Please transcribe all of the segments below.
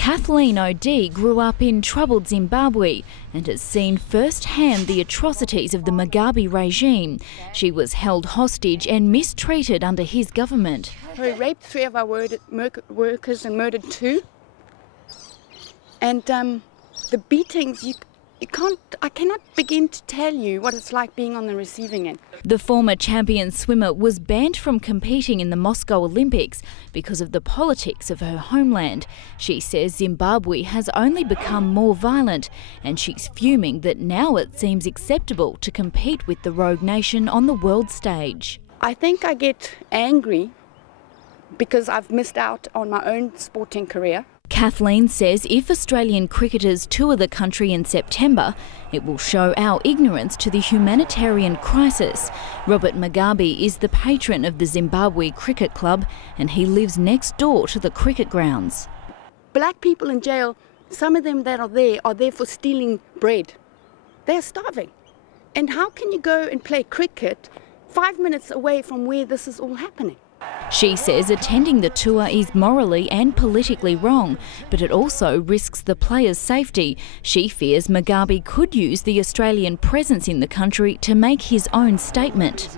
Kathleen O'Dea grew up in troubled Zimbabwe and has seen firsthand the atrocities of the Mugabe regime. She was held hostage and mistreated under his government. He raped 3 of our workers and murdered 2. And the beatings, I cannot begin to tell you what it's like being on the receiving end. The former champion swimmer was banned from competing in the Moscow Olympics because of the politics of her homeland. She says Zimbabwe has only become more violent, and she's fuming that now it seems acceptable to compete with the rogue nation on the world stage. I think I get angry because I've missed out on my own sporting career. Kathleen says if Australian cricketers tour the country in September, it will show our ignorance to the humanitarian crisis. Robert Mugabe is the patron of the Zimbabwe Cricket Club and he lives next door to the cricket grounds. Black people in jail, some of them that are there for stealing bread. They're starving. And how can you go and play cricket 5 minutes away from where this is all happening? She says attending the tour is morally and politically wrong, but it also risks the players' safety. She fears Mugabe could use the Australian presence in the country to make his own statement.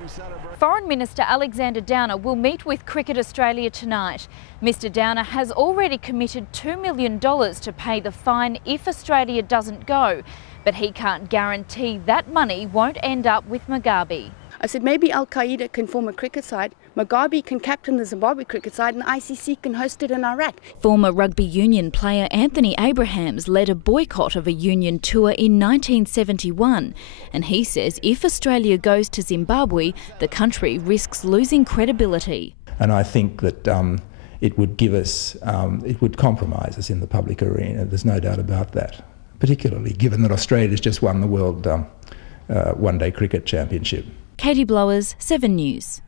Foreign Minister Alexander Downer will meet with Cricket Australia tonight. Mr Downer has already committed $2 million to pay the fine if Australia doesn't go, but he can't guarantee that money won't end up with Mugabe. I said maybe Al-Qaeda can form a cricket side, Mugabe can captain the Zimbabwe cricket side and ICC can host it in Iraq. Former rugby union player Anthony Abrahams led a boycott of a union tour in 1971, and he says if Australia goes to Zimbabwe, the country risks losing credibility. And I think that it would give us, it would compromise us in the public arena, there's no doubt about that, particularly given that Australia's just won the World One-Day Cricket Championship. Katie Blowers, 7 News.